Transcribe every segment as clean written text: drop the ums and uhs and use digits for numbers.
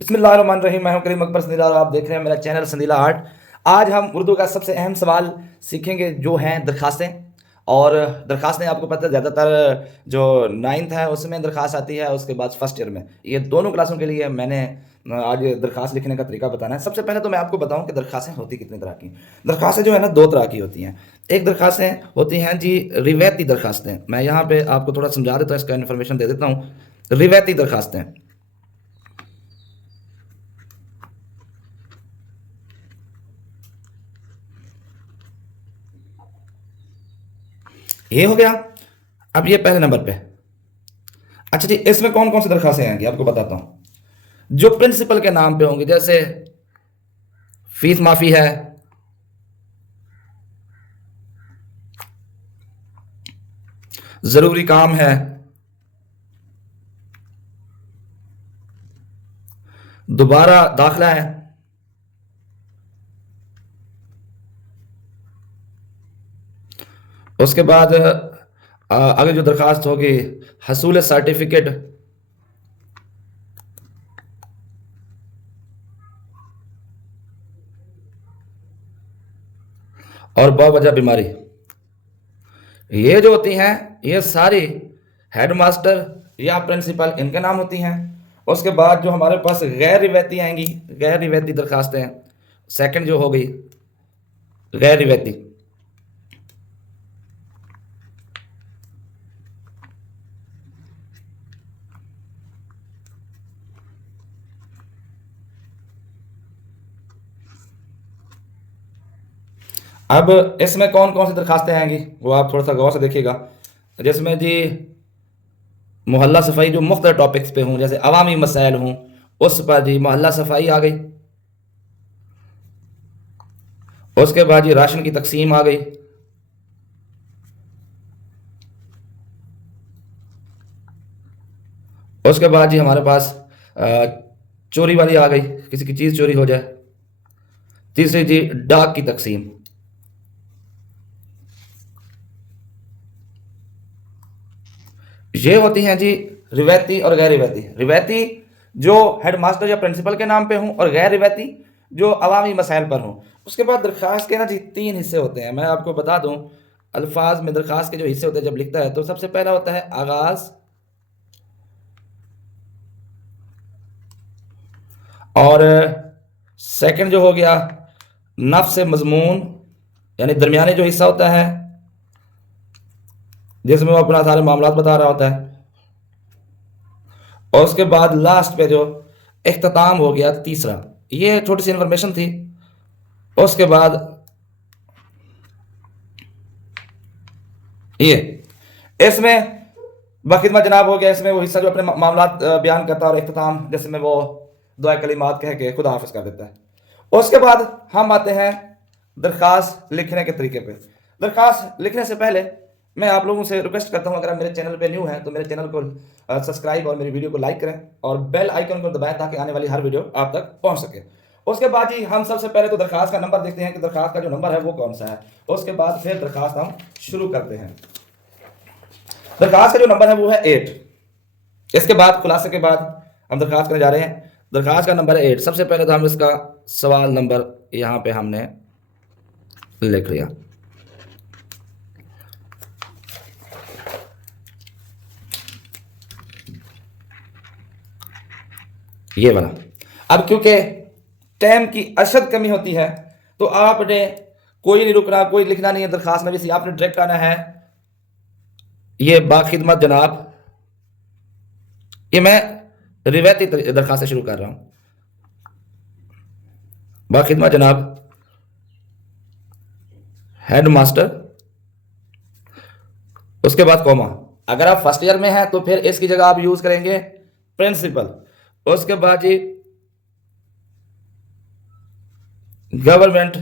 बिस्मिल्लाहिर्रहमानिर्रहीम। मैं हूं करीम अकबर संदीला और आप देख रहे हैं मेरा चैनल संदीला आर्ट। आज हम उर्दू का सबसे अहम सवाल सीखेंगे जो हैं दरखास्तें। और दरखास्तें आपको पता है ज़्यादातर जो नाइन्थ है उसमें दरखास्त आती है, उसके बाद फर्स्ट ईयर में। ये दोनों क्लासों के लिए मैंने आज दरखास्त लिखने का तरीका बताना है। सबसे पहले तो मैं आपको बताऊं कि दरखास्तें होती कितनी तरह की। दरखास्तें जो है ना, दो तरह की होती हैं। एक दरखास्तें होती हैं जी रिवायती दरखास्तें। मैं यहाँ पे आपको थोड़ा समझा देता हूँ, इसका इन्फॉर्मेशन दे देता हूँ। रिवायती दरखास्तें ये हो गया। अब ये पहले नंबर पे। अच्छा जी, इसमें कौन कौन सी दरखास्तें आएंगी आपको बताता हूं। जो प्रिंसिपल के नाम पे होंगी, जैसे फीस माफी है, जरूरी काम है, दोबारा दाखिला है, उसके बाद आगे जो दरखास्त होगी हसूल सर्टिफिकेट, और बावजह बीमारी। ये जो होती हैं ये सारी हेडमास्टर या प्रिंसिपल इनके नाम होती हैं। उसके बाद जो हमारे पास गैर रिवायती आएंगी, गैर रिवायती दरखास्तें, सेकंड जो हो गई गैर रिवायती। अब इसमें कौन कौन सी दरखास्तें आएंगी वो आप थोड़ा सा गौर से देखिएगा। जिसमें जी मोहल्ला सफाई जो मुख्तलिफ टॉपिक्स पे हों, जैसे अवामी मसाइल हों, उस पर जी मोहल्ला सफाई आ गई। उसके बाद जी राशन की तकसीम आ गई। उसके बाद जी हमारे पास अ, चोरी वाली आ गई, किसी की चीज़ चोरी हो जाए। तीसरी जी डाक की तकसीम। ये होती हैं जी रिवायती और गैर रिवायती। रिवायती जो हेडमास्टर या प्रिंसिपल के नाम पे हों, और गैर रिवायती जो अवामी मसाइल पर हों। उसके बाद दरख्वास्त के ना जी तीन हिस्से होते हैं। मैं आपको बता दूं, अल्फाज में दरख्वास्त के जो हिस्से होते हैं जब लिखता है तो सबसे पहला होता है आगाज़, और सेकंड जो हो गया नफ्स मजमून, यानी दरमियाने जो हिस्सा होता है जिसमें वो अपना सारे मामलात बता रहा होता है। और उसके बाद लास्ट पे जो इख्तिताम हो गया तीसरा। ये छोटी सी इन्फॉर्मेशन थी। उसके बाद ये इसमें बाखिदमत जनाब हो गया। इसमें वो हिस्सा जो अपने मामलात बयान करता है, और इख्तिताम जिसमें वो दुआ कलिमात कह के खुदा हाफिज कर देता है। उसके बाद हम आते हैं दरख्वास्त लिखने के तरीके पे। दरख्वास्त लिखने से पहले मैं आप लोगों से रिक्वेस्ट करता हूं, अगर आप मेरे चैनल पे न्यू हैं तो मेरे चैनल को सब्सक्राइब और मेरी वीडियो को लाइक करें और बेल आइकन को दबाएं ताकि आने वाली हर वीडियो आप तक पहुंच सके। उसके बाद ही हम सबसे पहले तो दरख्वास्त का नंबर देखते हैं कि दरख्वास्त का जो नंबर है वो कौन सा है। उसके बाद फिर दरख्वास्त हम शुरू करते हैं। दरख्वास्त का जो नंबर है वो है 8। इसके बाद खुलासे के बाद हम दरख्वास्त करने जा रहे हैं। दरख्वास्त का नंबर है 8। सबसे पहले तो हम इसका सवाल नंबर यहाँ पे हमने लिख लिया। ये वाला। अब क्योंकि टाइम की अशद कमी होती है तो आपने कोई नहीं रुकना, कोई लिखना नहीं है दरख्वास्त में, जैसे आपने डायरेक्ट आना है। ये बाखिदमत जनाब, ये मैं रिवायती दरख्वास्त से शुरू कर रहा हूं। बाखिदमत जनाब हेड मास्टर, उसके बाद कॉमा। अगर आप फर्स्ट ईयर में हैं तो फिर इसकी जगह आप यूज करेंगे प्रिंसिपल। उसके बाद जी गवर्नमेंट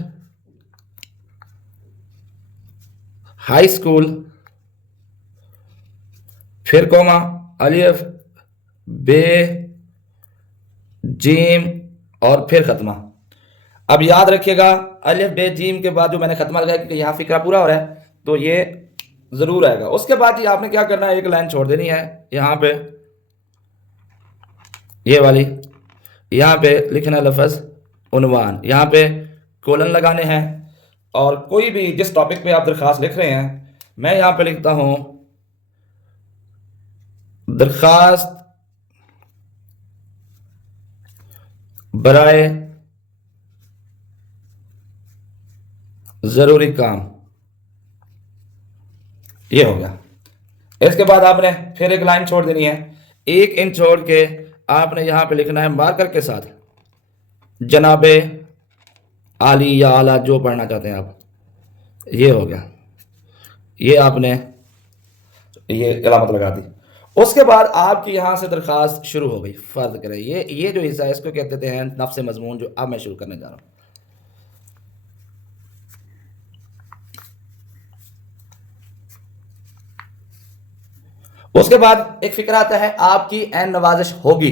हाई स्कूल, फिर कॉमा, अलिफ बे जीम, और फिर खत्मा। अब याद रखिएगा अलिफ बे जीम के बाद जो मैंने खत्मा लगाया क्योंकि यहाँ फिक्रा पूरा हो रहा है तो ये जरूर आएगा। उसके बाद जी आपने क्या करना है, एक लाइन छोड़ देनी है यहाँ पे, ये वाली। यहाँ पे लिखना लफ्ज़ उन्वान, यहाँ पे कोलन लगाने हैं और कोई भी जिस टॉपिक पे आप दरख्वास्त लिख रहे हैं, मैं यहाँ पे लिखता हूँ दरख्वास्त बराए ज़रूरी काम, ये हो गया। इसके बाद आपने फिर एक लाइन छोड़ देनी है, 1 इंच छोड़ के आपने यहाँ पे लिखना है मार्कर के साथ जनाबे आली या आला, जो पढ़ना चाहते हैं आप, ये हो गया। ये आपने ये अलामत लगा दी। उसके बाद आपकी यहाँ से दरख्वास्त शुरू हो गई। फ़र्ज़ करें ये जो हिस्सा है इसको कहते हैं नफ्स मज़मून, जो अब मैं शुरू करने जा रहा हूँ। उसके बाद एक फिक्र आता है आपकी एन नवाजिश होगी,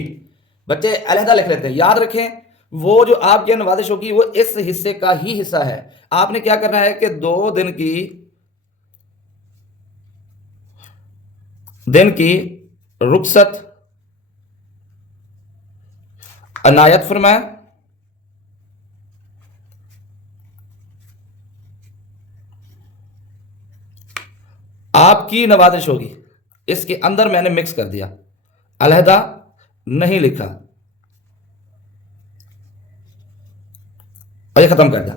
बच्चे अलहदा लिख लेते हैं, याद रखें वो जो आपकी एन नवाजिश होगी वो इस हिस्से का ही हिस्सा है। आपने क्या करना है कि 2 दिन की रुखसत अनायत फरमाए, आपकी नवाजिश होगी, इसके अंदर मैंने मिक्स कर दिया, अलहदा नहीं लिखा और ये खत्म कर दिया।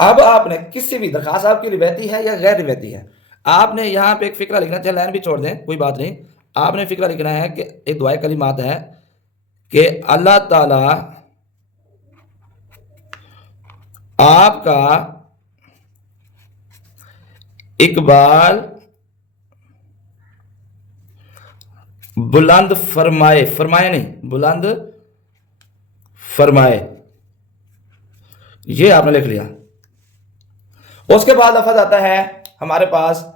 अब आपने किसी भी दरखास्त आपकी रिवायती है या गैर रिवायती है, आपने यहाँ पे एक फिक्रा लिखना, चाहे लाइन भी छोड़ दें कोई बात नहीं, आपने फिक्रा लिखना है कि एक दुआए कलिमात है कि अल्लाह ताला आपका इकबाल बुलंद फरमाए, फरमाए नहीं बुलंद फरमाए, ये आपने लिख लिया। उसके बाद लफ्ज़ आता है हमारे पास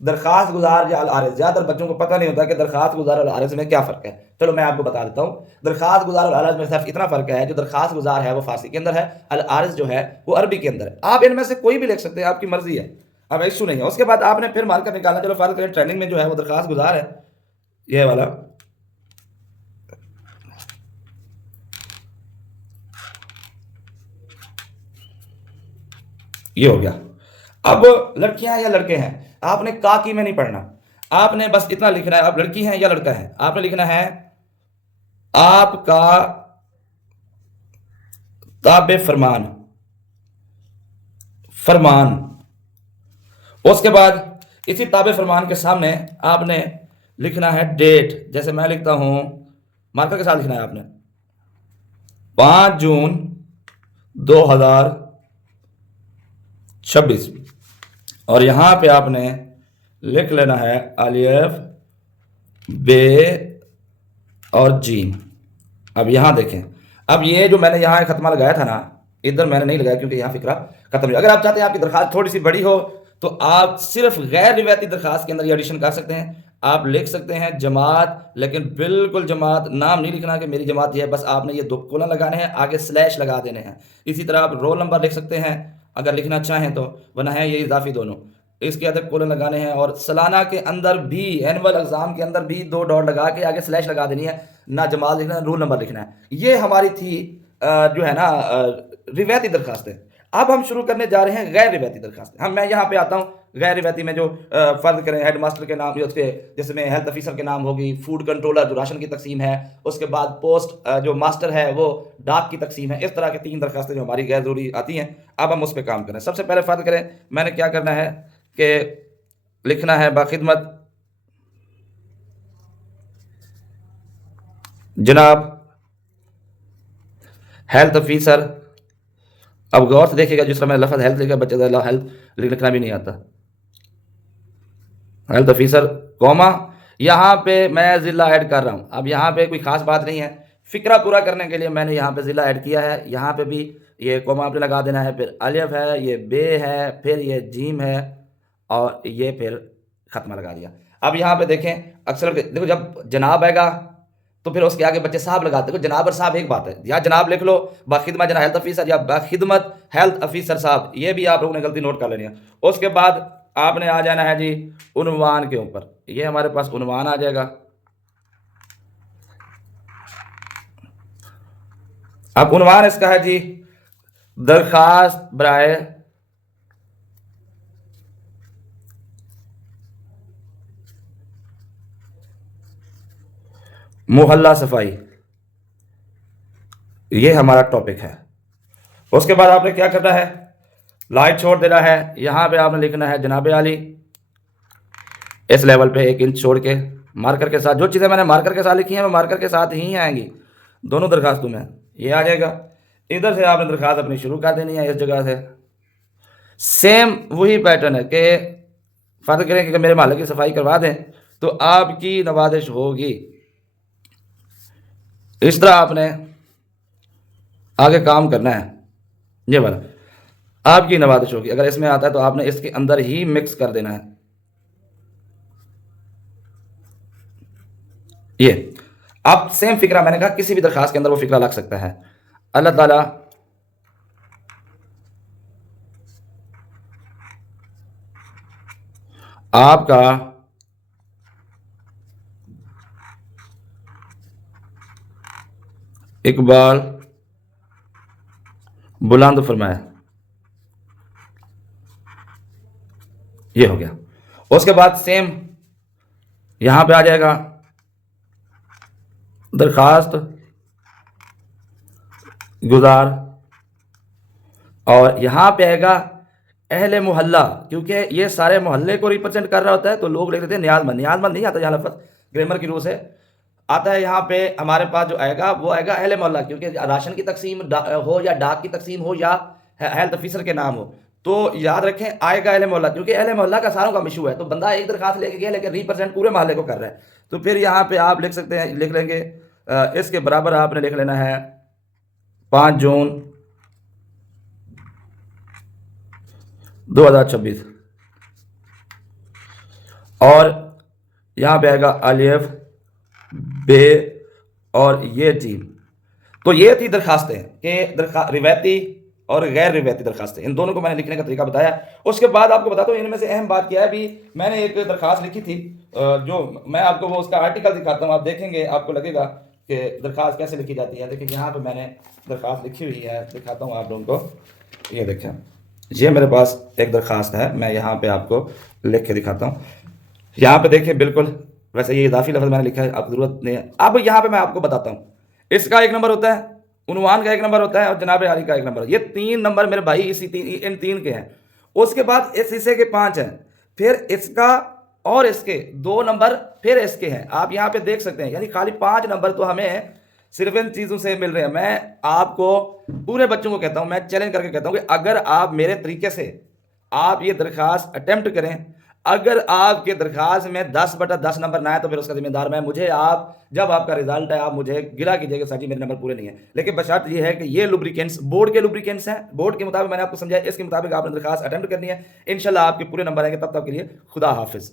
दरखास्त गुजार या अल-आरिज़। ज़्यादातर बच्चों को पता नहीं होता कि दरखास्त गुजार और अल-आरिज़ में क्या फ़र्क है। चलो मैं आपको बता देता हूँ। दरखास्त गुजार और अल-आरिज़ में सिर्फ इतना फ़र्क है, जो दरखास्त गुजार है वो फ़ारसी के अंदर है, अल-आरिज़ जो है वो अरबी के अंदर है। आप इनमें से कोई भी लिख सकते हैं, आपकी मर्जी है, अब इशू नहीं है। उसके बाद आपने फिर मार्कर निकालना, चलो फ़र्क करें, ट्रेंडिंग में जो है वो दरखास्त गुजार है, ये वाला, ये हो गया। अब लड़कियां या लड़के हैं, आपने का की में नहीं पढ़ना, आपने बस इतना लिखना है, अब लड़की है या लड़का है, आपने लिखना है आपका ताबे फरमान, फरमान। उसके बाद इसी ताबे फरमान के सामने आपने लिखना है डेट, जैसे मैं लिखता हूं, मार्कर के साथ लिखना है आपने 5 जून 2026, और यहां पे आपने लिख लेना है अलिफ बे और जीम। अब यहां देखें, अब ये जो मैंने यहां खत्मा लगाया था ना, इधर मैंने नहीं लगाया क्योंकि यहां फिक्रा खत्म हो। अगर आप चाहते हैं आपकी दरखास्त थोड़ी सी बड़ी हो तो आप सिर्फ गैर रिवायती दरखास्त के अंदर ये एडिशन कर सकते हैं। आप लिख सकते हैं जमात, लेकिन बिल्कुल जमात नाम नहीं लिखना कि मेरी जमात ये है, बस आपने ये 2 कोलन लगाने हैं, आगे स्लैश लगा देने हैं। इसी तरह आप रोल नंबर लिख सकते हैं अगर लिखना चाहें तो, वरना है ये इजाफी दोनों, इसके अंदर कोलन लगाने हैं। और सालाना के अंदर भी, एनुअल एग्जाम के अंदर भी 2 डॉट लगा के आगे स्लैश लगा देनी है, ना जमात लिखना है, रोल नंबर लिखना है। ये हमारी थी जो है ना रिवायती दरखास्तें। अब हम शुरू करने जा रहे हैं गैर रिवायती दरखास्तें। मैं यहाँ पे आता हूँ, गैर रिवायती में जो फ़र्ज करें हेड मास्टर के नाम, उसके जिसमें हेल्थ ऑफिसर के नाम होगी, फूड कंट्रोलर जो राशन की तकसीम है, उसके बाद पोस्ट जो मास्टर है वो डाक की तकसीम है। इस तरह के 3 दरखास्तें जो हमारी गैर ज़रूरी आती हैं, अब हम उस पर काम करें। सबसे पहले फ़र्ज करें, मैंने क्या करना है कि लिखना है बाखिदमत जनाब हेल्थ ऑफिसर। अब गौर से देखिएगा, जिस तरह मैंने लफ्ज़ हेल्थ लिखा, बच्चे हेल्थ लिखना भी नहीं आता, हेल्थ ऑफिसर कॉमा, यहाँ पे मैं ज़िला ऐड कर रहा हूँ। अब यहाँ पे कोई ख़ास बात नहीं है, फ़िक्रा पूरा करने के लिए मैंने यहाँ पे ज़िला ऐड किया है। यहाँ पे भी ये कॉमा आपने लगा देना है, फिर अलिफ है, ये बे है, फिर ये जीम है, और ये फिर ख़त्मा लगा दिया। अब यहाँ पे देखें, अक्सर देखो जब जनाब आएगा तो फिर उसके आगे बच्चे साहब लगाते हैं। जनाब और साहब एक बात है, या जनाब लिख लो बाखिदमत जना हेल्थ ऑफिसर, या बाखिदमत हेल्थ ऑफिसर साहब, ये भी आप लोगों ने गलती नोट कर लेनी है। उसके बाद आपने आ जाना है जी उन्वान के ऊपर, ये हमारे पास उन्वान आ जाएगा। अब उन्वान इसका है जी दरखास्त बराए मोहल्ला सफाई, ये हमारा टॉपिक है। उसके बाद आपने क्या करना है, लाइट छोड़ देना है, यहां पे आपने लिखना है जनाबे आली, इस लेवल पे 1 इंच छोड़ के मार्कर के साथ। जो चीज़ें मैंने मार्कर के साथ लिखी हैं वो मार्कर के साथ ही आएंगी दोनों दरखास्तों में, ये आ जाएगा। इधर से आपने दरखास्त अपनी शुरू कर देनी है, इस जगह से सेम वही पैटर्न है कि फर्ज करें कि मेरे मोहल्ले की सफाई करवा दें तो आपकी नवाजिश होगी। इस तरह आपने आगे काम करना है, ये वाला आपकी नवाजिश होगी। अगर इसमें आता है तो आपने इसके अंदर ही मिक्स कर देना है। ये अब सेम फिक्रा, मैंने कहा किसी भी दरखास्त के अंदर वो फिक्रा लग सकता है। अल्लाह ताला आपका इकबाल बुलंद फरमाए, ये हो गया। उसके बाद सेम यहां पे आ जाएगा दरखास्त गुजार, और यहां पे आएगा अहले मोहल्ला, क्योंकि ये सारे मोहल्ले को रिप्रेजेंट कर रहा होता है तो लोग लिख देते हैं नियाजमंद। नियाजमंद नहीं आता यहाँ लफ्ज़, ग्रामर की रूह से आता है। यहाँ पे हमारे पास जो आएगा वो आएगा अहले मोहल्ला, क्योंकि राशन की तकसीम हो या डाक की तकसीम हो या हेल्थ ऑफिसर के नाम हो, तो याद रखें आएगा अहले मोहल्ला, क्योंकि अहले मोहल्ला का सारों का मिशू है। तो बंदा एक दरखास्त लेके गया लेकिन रिप्रेजेंट पूरे मोहल्ले को कर रहा है, तो फिर यहाँ पे आप लिख सकते हैं, लिख लेंगे इसके बराबर आपने लिख लेना है 5 जून 2026, और यहां पे आएगा अलिफ बे और ये टीम। तो ये थी दरखास्तें कि रिवायती और गैर रिवायती दरखास्तें, इन दोनों को मैंने लिखने का तरीका बताया। उसके बाद आपको बताता हूँ इनमें से अहम बात क्या है। अभी मैंने एक दरखास्त लिखी थी, जो मैं आपको वो उसका आर्टिकल दिखाता हूँ, आप देखेंगे आपको लगेगा कि दरखास्त कैसे लिखी जाती है। देखिए यहाँ पे मैंने दरखास्त लिखी हुई है, दिखाता हूँ आप लोगों को। ये देखें, ये मेरे पास एक दरखास्त है, मैं यहाँ पे आपको लिख के दिखाता हूँ। यहाँ पे देखिए बिल्कुल वैसे ये इजाफी लफ्ज़ मैंने लिखा है, आप ज़रूरत नहीं है। अब यहाँ पे मैं आपको बताता हूँ, इसका 1 नंबर होता है, उन्वान का 1 नंबर होता है, और जनाब आली का 1 नंबर। ये 3 नंबर मेरे भाई इन 3 के हैं। उसके बाद इस हिस्से के 5 हैं, फिर इसका और इसके 2 नंबर फिर इसके हैं। आप यहाँ पे देख सकते हैं, यानी खाली 5 नंबर तो हमें सिर्फ इन चीज़ों से मिल रहे हैं। मैं आपको पूरे बच्चों को कहता हूँ, मैं चैलेंज करके कहता हूँ कि अगर आप मेरे तरीके से आप ये दरखास्त अटेम्प्ट करें, अगर आपके दरखास्त में 10/10 नंबर ना आए तो फिर उसका जिम्मेदार मैं, मुझे आप जब आपका रिजल्ट है आप मुझे गिला कीजिएगा सर जी मेरे नंबर पूरे नहीं है। लेकिन बशर्त ये है कि ये लुब्रिकेंट्स बोर्ड के लुब्रिकेंट्स हैं, बोर्ड के मुताबिक मैंने आपको समझाया, इसके मुताबिक आपने दरखास्त अटेम्प्ट करनी है। इंशाल्लाह आपके पूरे नंबर आएंगे। तब तक के लिए खुदा हाफिज़।